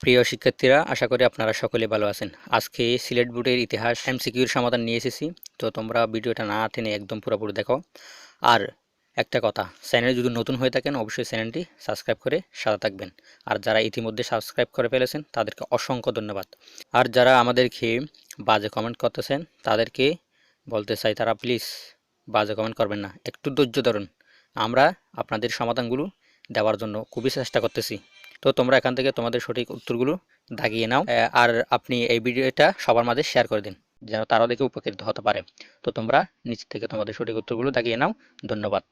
প্রিয় শিক্ষার্থীরা, আশা করি আপনারা সকলে ভালো আছেন। আজকে সিলেট বোর্ডের ইতিহাস এমসিকিউর সমাধান নিয়ে এসেছি। তো তোমরা ভিডিওটা না টেনে একদম পুরোপুরি দেখো। আর একটা কথা, চ্যানেলে যদি নতুন হয়ে থাকেন, অবশ্যই চ্যানেলটি সাবস্ক্রাইব করে সাথে থাকবেন। আর যারা ইতিমধ্যে সাবস্ক্রাইব করে ফেলেছেন, তাদেরকে অসংখ্য ধন্যবাদ। আর যারা আমাদেরকে বাজে কমেন্ট করতেছেন, তাদেরকে বলতে চাই, তারা প্লিজ বাজে কমেন্ট করবেন না। একটু ধৈর্য ধরুন। আমরা আপনাদের সমাধানগুলো দেওয়ার জন্য খুবই চেষ্টা করতেছি। তো তোমরা এখান থেকে তোমাদের সঠিক উত্তরগুলো দাগিয়ে নাও আর আপনি এই ভিডিওটা সবার মাঝে শেয়ার করে দিন, যেন তারাও দেখে উপকৃত হতে পারে। তো তোমরা নিচ থেকে তোমাদের সঠিক উত্তরগুলো দাগিয়ে নাও, ধন্যবাদ।